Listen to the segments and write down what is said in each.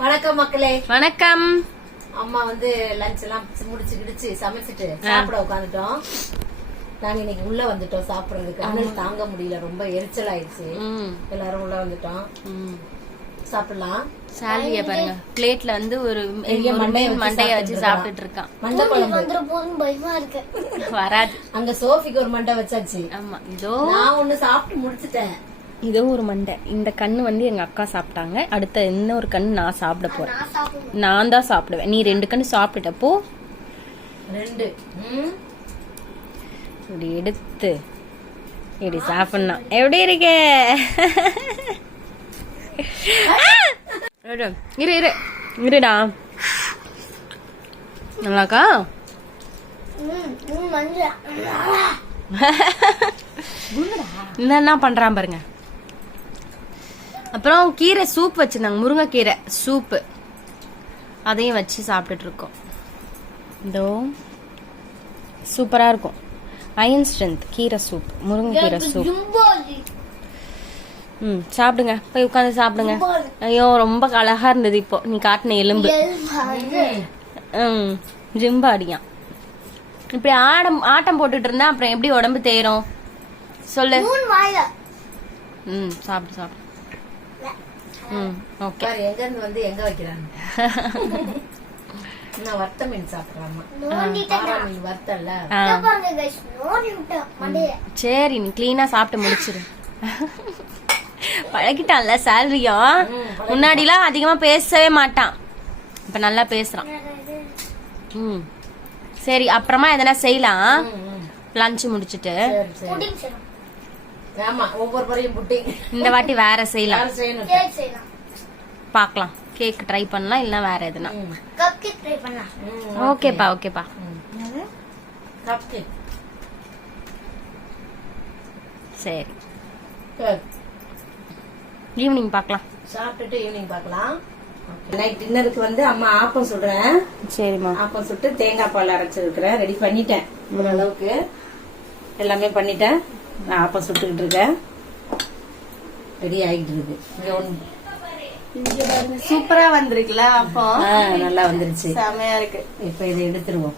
வணக்கம் மக்களே. வணக்கம். அம்மா வந்து லஞ்ச் எல்லாம் முடிச்சு சமைச்சிட்டு சாப்பிட உட்காந்துட்டோம். நாங்க இன்னைக்கு உள்ள வந்துட்டோம் சாப்பிடுறதுக்கு. அண்ணன் தாங்க முடியல, ரொம்ப எரிச்சல் ஆயிடுச்சு. எல்லாரும் உள்ள வந்துட்டோம், சாப்பிடலாம். சாலிய பாருங்க, பிளேட்ல வந்து ஒரு மண்டைய வச்சு சாப்பிட்டுட்டு இருக்கான். மண்டை குழம்பு வராது. அங்க சோஃபிக்கு ஒரு மண்டை வச்சாச்சு. ஆமா, இதோ நான் ஒண்ணு சாப்பிட்டு முடிச்சிட்டேன். இதோ ஒரு மண்டை. இந்த கண்ணு வந்து எங்க அக்கா சாப்பிட்டாங்க. அடுத்த இன்னொரு கண்ணு நான் சாப்பிட போறேன். நான் தான் சாப்பிடுவேன். நீ 2 கண்ணு சாப்பிட்டுட்டப்போ 2 இப்படி எடுத்து இப்படி சாப்பிடணும். எப்படி இருக்கு? இருடா, நல்லாக்கா? என்ன பண்றான் பாருங்க. அப்புறம் கீரை சூப் வச்சிருந்தாங்க, முருங்கைக்கீரை சூப்பு. அதையும் வச்சு சாப்பிட்டுட்டு இருக்கோம். இதோ சூப்பரா இருக்கும். அயன் ஸ்ட்ரென்த் கீரை சூப், முருங்கைக்கீரை சூப். சாப்பிடுங்க, போய் உட்காந்து சாப்பிடுங்க. ஐயோ, ரொம்ப அழகா இருந்தது. இப்போ நீ காட்டின எலும்பு ஜிம்பாடியா. இப்படி ஆட்டம் போட்டுட்டு இருந்தா அப்புறம் எப்படி உடம்பு தேரும் சொல்லு. சாப்பிடு சாப்பிடு. ஓகே. எங்க இருந்து வந்து எங்க வைக்கிறாங்க? நான் வறுத்த மீன் சாப்பிடுறாமா. சரி, நீ கிளீனா சாப்பிட்டு முடிச்சிரு. பழகிட்டான்ல சாலரியும். முன்னாடிலாம் அதிகமா பேசவே மாட்டான், இப்ப நல்லா பேசுறான். சரி, அப்புறமா எதனா செய்யலாம். லஞ்ச் முடிச்சிட்டு இந்த வாட்டி வேற செய்யலாம், பாக்கலாம். கேக் ட்ரை பண்ணலாம், இல்ல வேற எதுனா. ஓகேப்பா ஓகேப்பா. சரி, ஈவினிங் பாக்கலாம். சாப்பிட்டுட்டு ஈவினிங் பாக்கலாம். நைட் டின்னருக்கு வந்து அம்மா ஆப்பம் சுடுறேன். சரிம்மா. ஆப்பம் சுட்டு தேங்காய் பால் அரைச்சிருக்கிறேன். ரெடி பண்ணிட்டேன். ஓரளவுக்கு எல்லாமே பண்ணிட்டேன். நான் ஆப்பம் சுட்டுக்கிட்டு இருக்கேன். ரெடி ஆகிட்டு இருக்கு. சூப்பரா வந்திருக்குல அப்போ. நல்லா வந்துருச்சு, செமையா இருக்கு. இப்ப இதை எடுத்துருவோம்.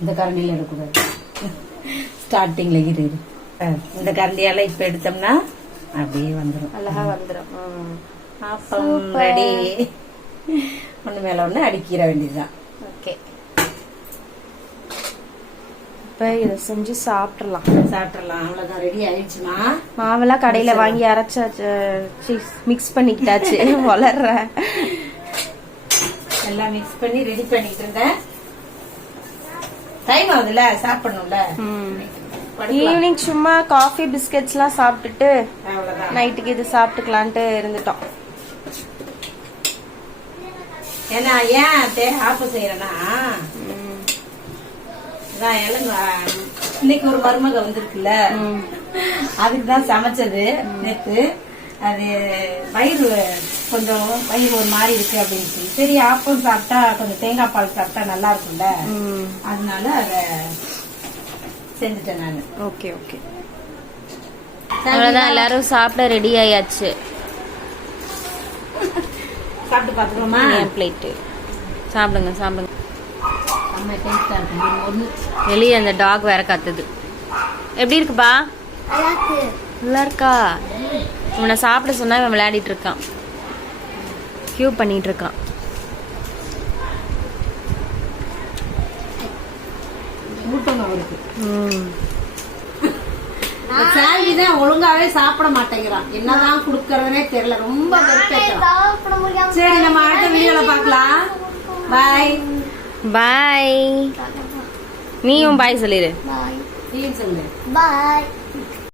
இந்த கரண்டியில எடுக்கூடாது, ஸ்டார்டிங்ல இரு. இந்த கரண்டியால இப்ப எடுத்தோம்னா அப்படியே வந்துடும், அழகா வந்துடும். அப்பம் ரெடி. ஒண்ணு மேல ஒண்ணு அடிக்கிற வேண்டியதுதான். ஓகே, இப்ப இத செஞ்சு சாப்பிடலாம். அவ்வளவுதான், ரெடி ஆயிடுச்சுமா. மாவெல்லாம் கடையில வாங்கி அரைச்சாச்சு, மிக்ஸ் பண்ணிக்கிட்டாச்சு. வளர்ற எல்லாம் மிக்ஸ் பண்ணி ரெடி பண்ணிட்டு இருந்தேன். டைம் ஆகுதுல, சாப்பிடணும்ல. ஈவினிங் சும்மா காஃபி பிஸ்கெட்ஸ் எல்லாம் சாப்பிட்டுட்டு நைட்டுக்கு இது சாப்பிட்டுக்கலான்ட்டு இருந்துட்டோம். ஏன்னா ஏன் ஆப்பம் செய்யறேன்னா, இன்னைக்கு ஒரு மருமக வந்திருக்குல்ல, அதுக்குதான் சமைச்சது நேத்து. அது வயிறு ஒரு மாதிரி இருக்கு அப்படின்னு சொல்லி, சரி ஆப்பம் சாப்பிட்டா கொஞ்சம் தேங்காய் பால் சாப்பிட்டா நல்லா இருக்கும்ல, அதனால அத செஞ்சுட்டேன் நானு. ஓகே ஓகே, அவ்வளவுதான். எல்லாரும் சாப்பிட ரெடி ஆயாச்சு. சாப்பிட்டு பாத்துக்கோமா. பிளேட்டு சாப்பிடுங்க சாப்பிடுங்க. வெளியே அந்த டாக் வேற கத்துது. எப்படி இருக்குப்பா? நல்லா இருக்கா? உன்னை சாப்பிட சொன்னா இவன் விளையாடிட்டு இருக்கான், கியூ பண்ணிட்டு இருக்கான். சாலிதான் ஒழுங்காவே சாப்பிட மாட்டேங்கிறான். என்னதான் குடுக்கறதுனே தெரியல, ரொம்ப வெறுப்பேற்றான். சரி, நம்ம அடுத்த வீடியோல பாக்கலாம். பாய் பாய். நீயும் பாய் சொல்லிடு. நீயும் சொல்லு பாய்.